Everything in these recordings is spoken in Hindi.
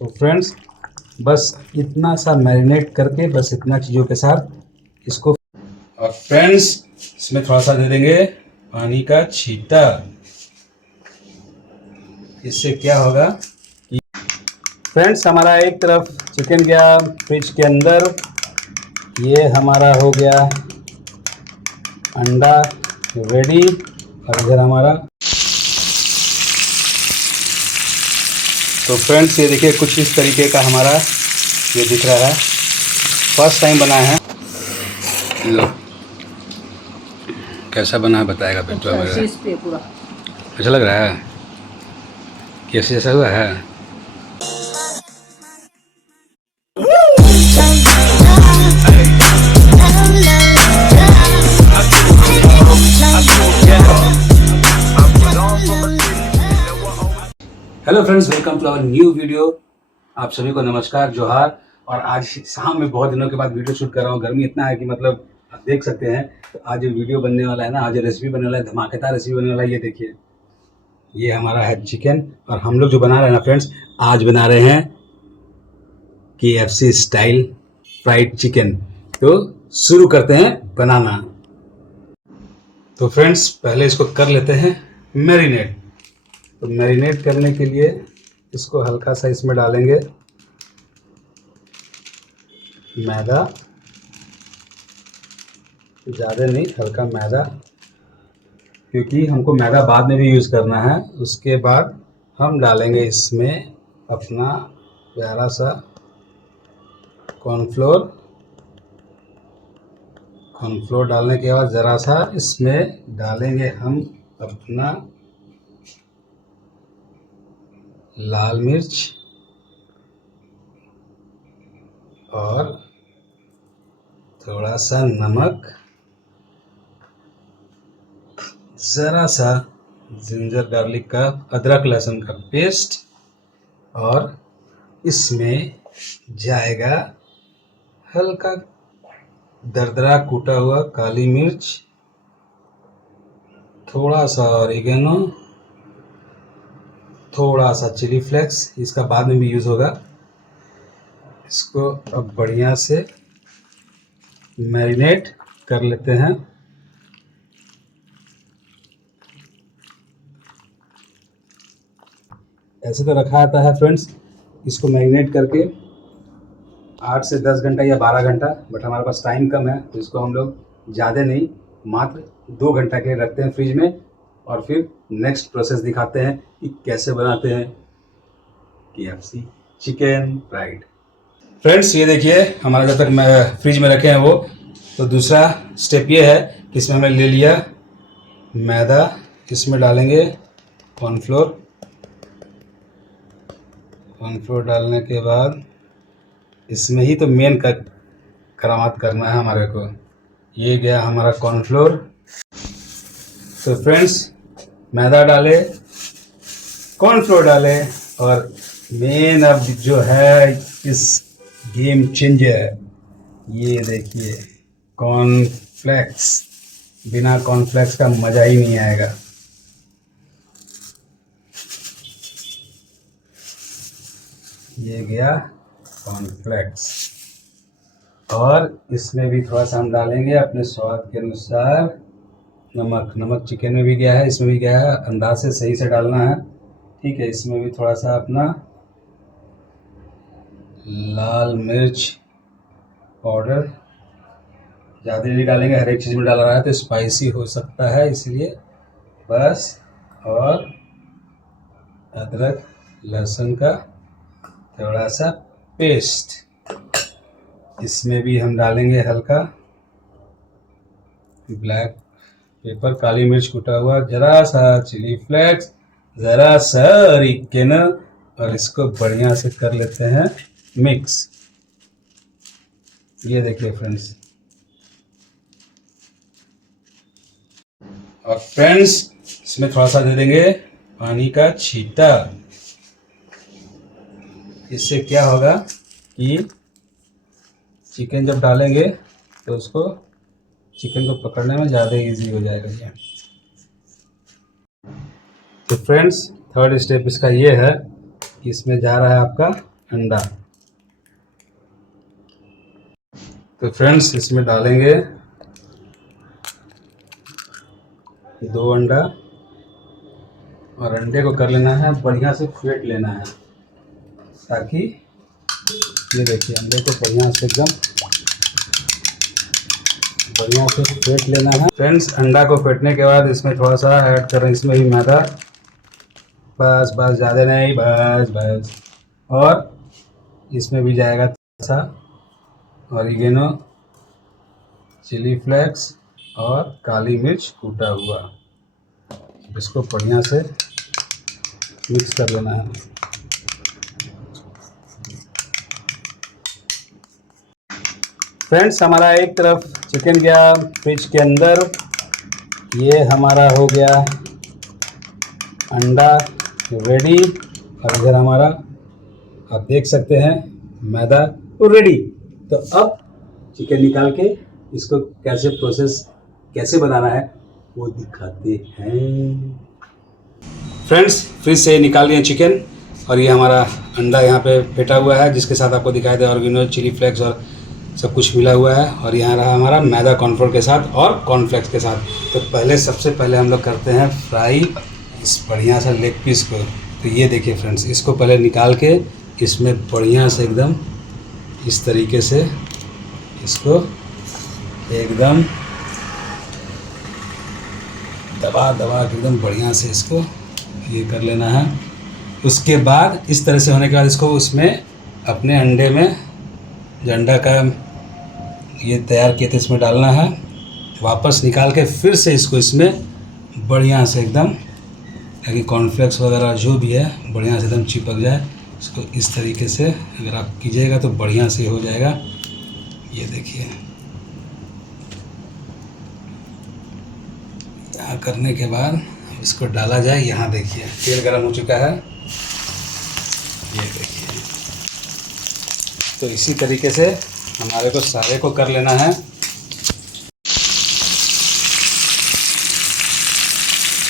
तो फ्रेंड्स बस इतना सा मैरिनेट करके बस इतना चीज़ों के साथ इसको, और फ्रेंड्स इसमें थोड़ा सा दे देंगे पानी का छींटा। इससे क्या होगा कि फ्रेंड्स हमारा एक तरफ चिकन गया फ्रिज के अंदर, ये हमारा हो गया अंडा रेडी, और इधर हमारा, तो फ्रेंड्स ये देखिए कुछ इस तरीके का हमारा ये दिख रहा है, फर्स्ट टाइम बना है। लो कैसा बना है बताएगा बेटा मेरा। अच्छा लग रहा है, कैसे जैसा हुआ है। Hello friends, welcome to our new video. आप सभी को नमस्कार, जोहार। और आज शाम में बहुत दिनों के बाद वीडियो शूट कर रहा हूँ। गर्मी इतना है कि मतलब आप देख सकते हैं। तो आज जो वीडियो बनने वाला है ना, आज रेसिपी बनने वाला है, धमाकेदार रेसिपी बनने वाला है। ये देखिए, ये हमारा है चिकन, और हम लोग जो बना रहे हैं ना फ्रेंड्स, आज बना रहे हैं KFC स्टाइल फ्राइड चिकन। तो शुरू करते हैं बनाना। तो फ्रेंड्स पहले इसको कर लेते हैं मैरिनेट। तो मैरिनेट करने के लिए इसको हल्का सा इसमें डालेंगे मैदा, ज़्यादा नहीं, हल्का मैदा, क्योंकि हमको मैदा बाद में भी यूज़ करना है। उसके बाद हम डालेंगे इसमें अपना प्यारा सा कॉर्नफ्लोर। कॉर्नफ्लोर डालने के बाद ज़रा सा इसमें डालेंगे हम अपना लाल मिर्च और थोड़ा सा नमक, ज़रा सा जिंजर गार्लिक का, अदरक लहसुन का पेस्ट, और इसमें जाएगा हल्का दरदरा कूटा हुआ काली मिर्च, थोड़ा सा ऑरिगेनो, थोड़ा सा चिली फ्लेक्स, इसका बाद में भी यूज़ होगा। इसको अब बढ़िया से मैरिनेट कर लेते हैं। ऐसे तो रखा आता है फ्रेंड्स इसको मैरिनेट करके 8 से 10 घंटा या 12 घंटा, बट हमारे पास टाइम कम है, तो इसको हम लोग ज़्यादा नहीं, मात्र 2 घंटा के लिए रखते हैं फ्रिज में, और फिर नेक्स्ट प्रोसेस दिखाते हैं कि कैसे बनाते हैं KFC चिकन फ्राइड। फ्रेंड्स ये देखिए, हमारा जब तक मैं फ्रिज में रखे हैं वो, तो दूसरा स्टेप ये है कि इसमें हमने ले लिया मैदा, इसमें डालेंगे कॉर्नफ्लोर। कॉर्नफ्लोर डालने के बाद इसमें ही तो मेन करामात करना है हमारे को। ये गया हमारा कॉर्नफ्लोर। तो फ्रेंड्स मैदा डाले, कॉर्नफ्लोर डाले, और मेन अब जो है इस गेम चेंजर, ये देखिए कॉर्नफ्लेक्स। बिना कॉर्नफ्लेक्स का मज़ा ही नहीं आएगा। ये गया कॉर्नफ्लेक्स, और इसमें भी थोड़ा सा हम डालेंगे अपने स्वाद के अनुसार नमक। नमक चिकन में भी गया है, इसमें भी गया है, अंदाज से सही से डालना है, ठीक है। इसमें भी थोड़ा सा अपना लाल मिर्च पाउडर, ज़्यादा नहीं डालेंगे, हर एक चीज़ में डाल रहा है तो स्पाइसी हो सकता है, इसलिए बस। और अदरक लहसुन का थोड़ा सा पेस्ट, इसमें भी हम डालेंगे हल्का ब्लैक पेपर, काली मिर्च कुटा हुआ, ज़रा सा चिली फ्लेक्स, ज़रा सा ऑरिगेनो, और इसको बढ़िया से कर लेते हैं मिक्स। ये देखिए फ्रेंड्स, और फ्रेंड्स इसमें थोड़ा सा दे देंगे पानी का छींटा। इससे क्या होगा कि चिकन जब डालेंगे तो उसको, चिकन को पकड़ने में ज़्यादा इजी हो जाएगा ये। तो फ्रेंड्स थर्ड स्टेप इसका ये है कि इसमें जा रहा है आपका अंडा। तो फ्रेंड्स इसमें डालेंगे 2 अंडा और अंडे को कर लेना है बढ़िया से फेंट लेना है, ताकि ये देखिए अंडे को बढ़िया से एकदम बढ़िया से फेंट लेना है। फ्रेंड्स अंडा को फेंटने के बाद इसमें थोड़ा सा ऐड कर रहे हैं, इसमें भी मैदा, बस बस ज़्यादा नहीं, बस बस। और इसमें भी जाएगा थोड़ा सा ऑरिगेनो, चिली फ्लेक्स और काली मिर्च कूटा हुआ। इसको बढ़िया से मिक्स कर लेना है। फ्रेंड्स हमारा एक तरफ चिकन गया फ्रिज के अंदर, ये हमारा हो गया अंडा रेडी, और इधर हमारा आप देख सकते हैं मैदा रेडी। तो अब चिकन निकाल के इसको कैसे प्रोसेस कैसे बनाना है वो दिखाते हैं। फ्रेंड्स फ्रिज से निकाल लिए चिकन, और ये हमारा अंडा यहाँ पे फेंटा हुआ है, जिसके साथ आपको दिखाई दे ऑरिगेनो, चिली फ्लेक्स और सब कुछ मिला हुआ है। और यहाँ रहा हमारा मैदा कॉर्नफ्लोर के साथ और कॉर्नफ्लेक्स के साथ। तो पहले सबसे पहले हम लोग करते हैं फ्राई इस बढ़िया सा लेग पीस को। तो ये देखिए फ्रेंड्स, इसको पहले निकाल के इसमें बढ़िया से एकदम इस तरीके से इसको एकदम दबा दबा के एकदम बढ़िया से इसको ये कर लेना है। उसके बाद इस तरह से होने के बाद इसको उसमें अपने अंडे में, जो अंडा का ये तैयार किए थे, इसमें डालना है। वापस निकाल के फिर से इसको इसमें बढ़िया से एकदम, ताकि कॉर्नफ्लेक्स वगैरह जो भी है बढ़िया से एकदम चिपक जाए। इसको इस तरीके से अगर आप कीजिएगा तो बढ़िया से हो जाएगा। ये देखिए यहाँ करने के बाद इसको डाला जाए। यहाँ देखिए तेल गरम हो चुका है, ये देखिए। तो इसी तरीके से हमारे को सारे को कर लेना है।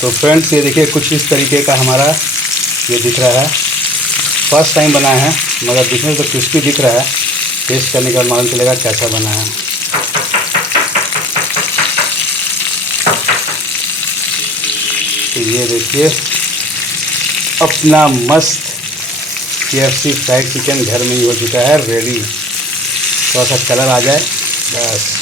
तो फ्रेंड्स ये देखिए कुछ इस तरीके का हमारा ये दिख रहा है। फर्स्ट टाइम बनाया है, मगर दिखने में तो क्रिस्पी दिख रहा है। टेस्ट करने के बाद मालूम चलेगा कैसा बना है। तो ये देखिए अपना मस्त KFC फ्राइड चिकन घर में ही हो चुका है रेडी। थोड़ा सा कलर आ जाए बस।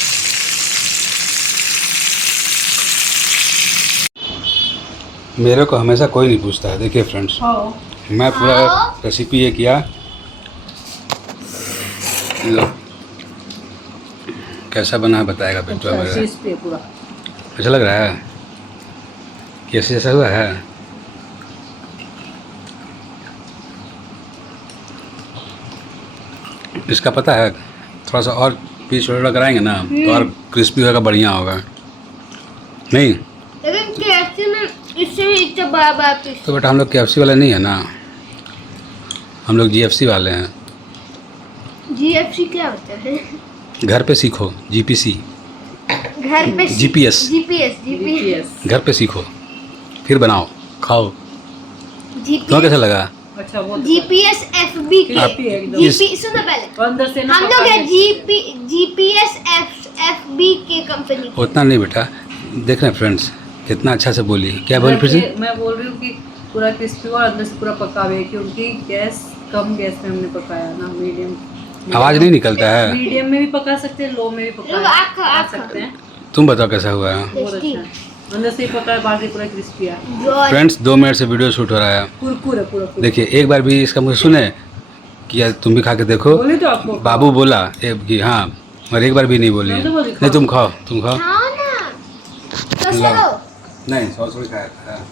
मेरे को हमेशा कोई नहीं पूछता है। देखिए फ्रेंड्स मैं पूरा रेसिपी ये किया, लो कैसा बना है बताएगा बेटा मेरा। अच्छा लग रहा है, कैसे जैसा हुआ है। इसका पता है थोड़ा सा और पीस वगैरह कराएंगे ना तो और क्रिस्पी होगा, बढ़िया होगा नहीं। लेकिन KFC में इससे भी इतना बड़ा पीस। तो बेटा हम लोग KFC वाले नहीं है ना, हम लोग GFC वाले हैं। GFC क्या होता है? घर पे सीखो, GPC घर पे GPS घर पे सीखो फिर बनाओ खाओ। तुम्हें कैसा लगा? अच्छा वो GPS FB के सुनो पहले अंदर से हम लोग है GPS FB के कंपनी। उतना नहीं बेटा, देख रहे हैं फ्रेंड्स कितना अच्छा से बोली। क्या बोल फिर से? मैं बोल रही हूँ कि पूरा क्रिस्पी और अंदर से पूरा पका हुआ है, क्योंकि कम गैस में हमने पकाया ना, मीडियम। आवाज़ नहीं निकलता है। मीडियम में भी पका सकते हैं, लो में भी पका सकते हैं। तुम बताओ कैसा हुआ है? बहुत अच्छा है, अंदर से ही पका है, बाहर से पूरा क्रिस्पी है। फ्रेंड्स 2 मिनट से वीडियो शूट हो रहा है, कुरकुरा पूरा। देखिए एक बार भी इसका मुझे सुने कि तुम भी खा के देखो। बोले तो आपको बाबू बोला कि हाँ, और एक बार भी नहीं बोली। नहीं तुम खाओ, तुम खाओ। नहीं सॉस थोड़ी खाया था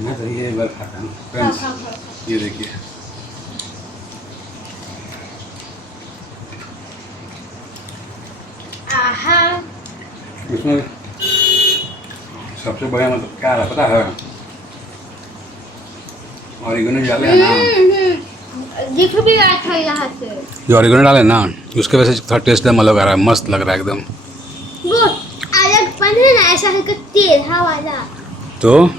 मैं, तो ये एक बार खाता हूँ फ्रेंड्स। ये देखिए इसमें सबसे बढ़िया मतलब क्या है पता है? ऑरिगेनो डाले हैं ना, दिख भी रहा था यहाँ से। जो ऑरिगेनो डाले ना उसके वजह से थोड़ा टेस्ट एकदम अलग आ रहा है, मस्त लग रहा है एकदम। वो अलग पन है ना, ऐसा हल्का टेढ़ा वाला। तो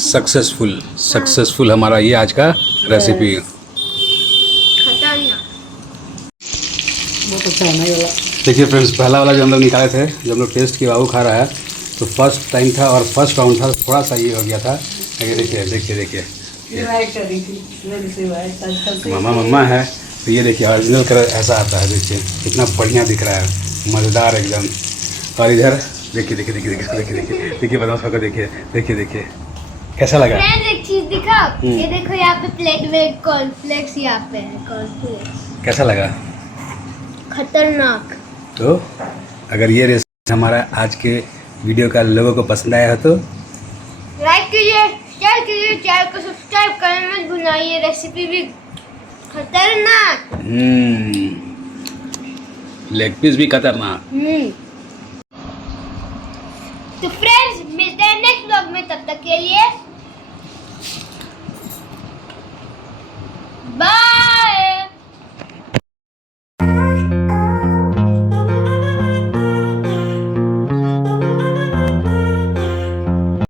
सक्सेसफुल हमारा ये आज का रेसिपी। अच्छा है ना ये वाला। देखिए फ्रेंड्स, पहला वाला जो हम लोग निकाले थे, जो हम लोग टेस्ट किया, बाबू खा रहा है, तो फर्स्ट टाइम था और फर्स्ट राउंड था, थोड़ा सा ये हो गया था। आगे देखिए देखिए देखिए, रिवाइव कर रही थी, मेरी से रिवाइव मम्मा है, तो ये देखिए ओरिजिनल कलर ऐसा आता है। देखिए कितना बढ़िया दिख रहा है, मज़ेदार एकदम। और इधर देखिए देखिए देखिए देखिए देखिए देखिए देखिए बदाम खाकर देखिए देखिए देखिए कैसा लगा। फ्रेंड्स एक चीज दिखाओ, ये देखो यहाँ पे प्लेट में कॉर्नफ्लेक्स, यहाँ पे है कॉर्नफ्लेक्स। कैसा लगा? खतरनाक। तो अगर ये रेसिपी हमारा आज के वीडियो का लोगों को पसंद आया हो तो लाइक कीजिए, शेयर कीजिए, चैनल को सब्सक्राइब करना मत भूलना। ये रेसिपी भी खतरनाक। लेग पीस भी खतरनाक। तो फ्रेंड्स मिलते हैं नेक्स्ट व्लॉग में, तब तक के लिए